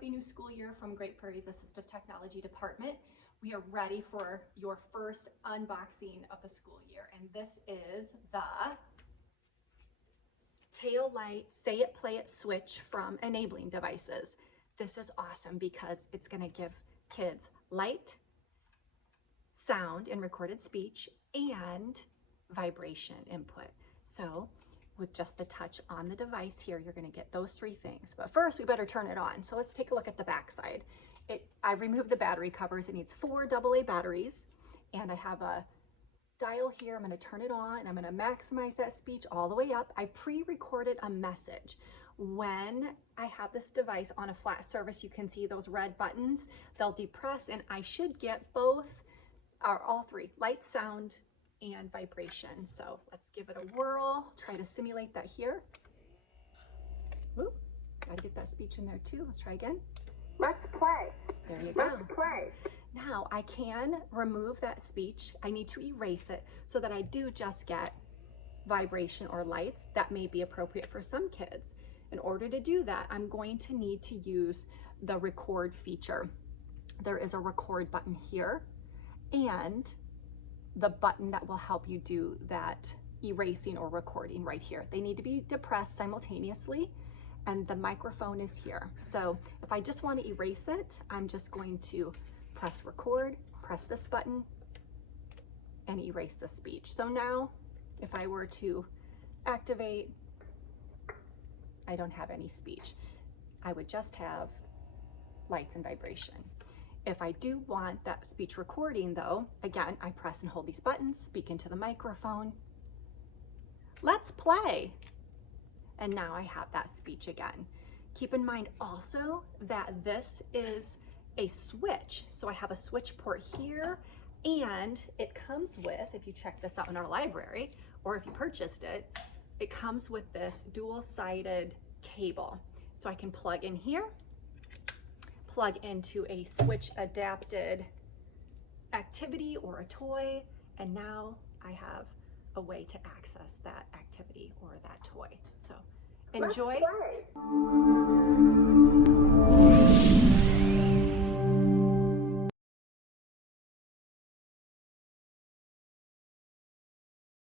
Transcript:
Happy new school year from Great Prairie's Assistive Technology Department. We are ready for your first unboxing of the school year, and this is the tail light say it play it switch from Enabling Devices. This is awesome because it's going to give kids light, sound and recorded speech, and vibration input. So with just the touch on the device here, you're going to get those three things. But first, we better turn it on. So let's take a look at the back side. I removed the battery covers. It needs 4 AA batteries, and I have a dial here. I'm going to turn it on, and I'm going to maximize that speech all the way up. I pre-recorded a message. When I have this device on a flat surface, you can see those red buttons. They'll depress, and I should get both, or all three, light, sound, and vibration. So let's give it a whirl. Try to simulate that here. Whoop, gotta get that speech in there too. Let's try again. Let's play. There you go. Let's play. Now I can remove that speech. I need to erase it so that I do just get vibration or lights that may be appropriate for some kids. In order to do that, I'm going to need to use the record feature. There is a record button here and the button that will help you do that erasing or recording right here. They need to be depressed simultaneously, and the microphone is here. So if I just want to erase it, I'm just going to press record, press this button, and erase the speech. So now if I were to activate, I don't have any speech. I would just have lights and vibration. If I do want that speech recording though, again, I press and hold these buttons, speak into the microphone. Let's play. And now I have that speech again. Keep in mind also that this is a switch. So I have a switch port here, and it comes with, if you check this out in our library, or if you purchased it, it comes with this dual-sided cable. So I can plug in here, plug into a switch adapted activity or a toy, and now I have a way to access that activity or that toy. So enjoy. Let's play.